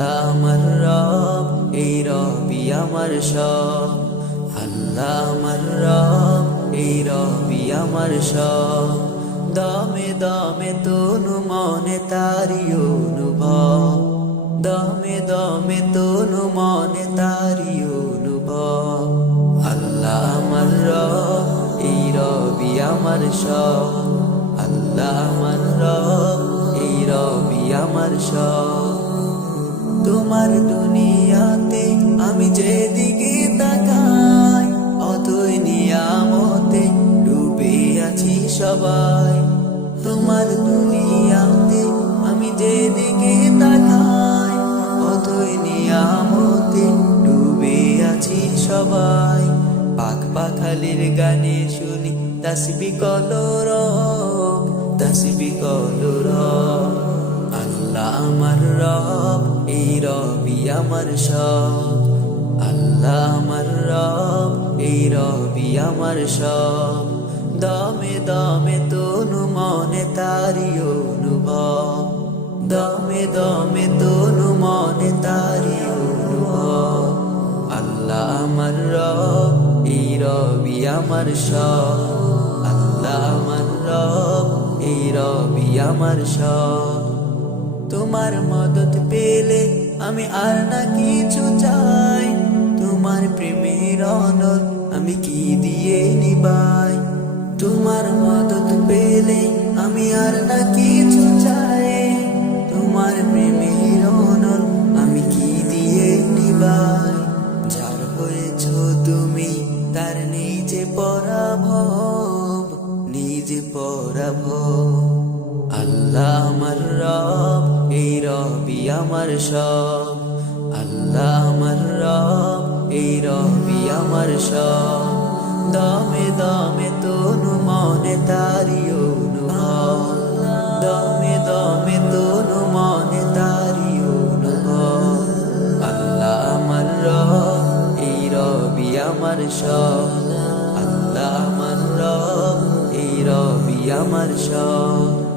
আল্লাহ আমার রব, এই রবি আমার সব। আল্লাহ আমার রব, এই রবি আমার সব। দমে দমে তনু মনে তারি অনুভব, দমে দমে তনু মনে তারি অনুভব। আল্লাহ আমার রব, এই রবি আমার সব। আল্লাহ আমার রব, এই রবি আমার সব। তোমার দুনিয়াতে আমি যেদিকে তাকাই, অতই নিয়ামতে ডুবে আছি সবাই। তোমার দুনিয়াতে আমি যেদিকে তাকাই, অতই নিয়ামতে ডুবে আছি সবাই। পাখ পাখালির গানে শুনি তাসবিহ কলরব, তাসবিহ কলরব। আল্লাহ আমার রব, এই রবি আমার সব। আল্লাহ আমার রব, এই রবি আমার সব। দমে দমে তনু মনে তারি অনুভব, দমে দমে তনু মনে তারি অনুভব। আল্লাহ আমার রব, এই রবি আমার সব। আল্লাহ আমার রব, এই রবি আমার সব। তোমার মদত পেলে আমি আর না কিছু চাই, তোমার প্রেমের অনল আমি কি দিয়ে নিবাই। তোমার মদত পেলে আমি আর না কিছু চাই, তোমার প্রেমের অনল আমি কি দিয়ে নিবাই। যার হয়েছ তুমি তার নিজে পরাভব, নিজে পরাভব। আল্লাহ আমার রব, এই রবি আমার সব। আল্লাহ আমার রব, এই রবি আমার সব। দমে দমে তনু মনে তারি অনুভব, দমে দমে তনু মনে তারি অনুভব। আল্লাহ আমার রব, এই রবি আমার সব। আল্লাহ আমার রব, এই রবি আমার সব।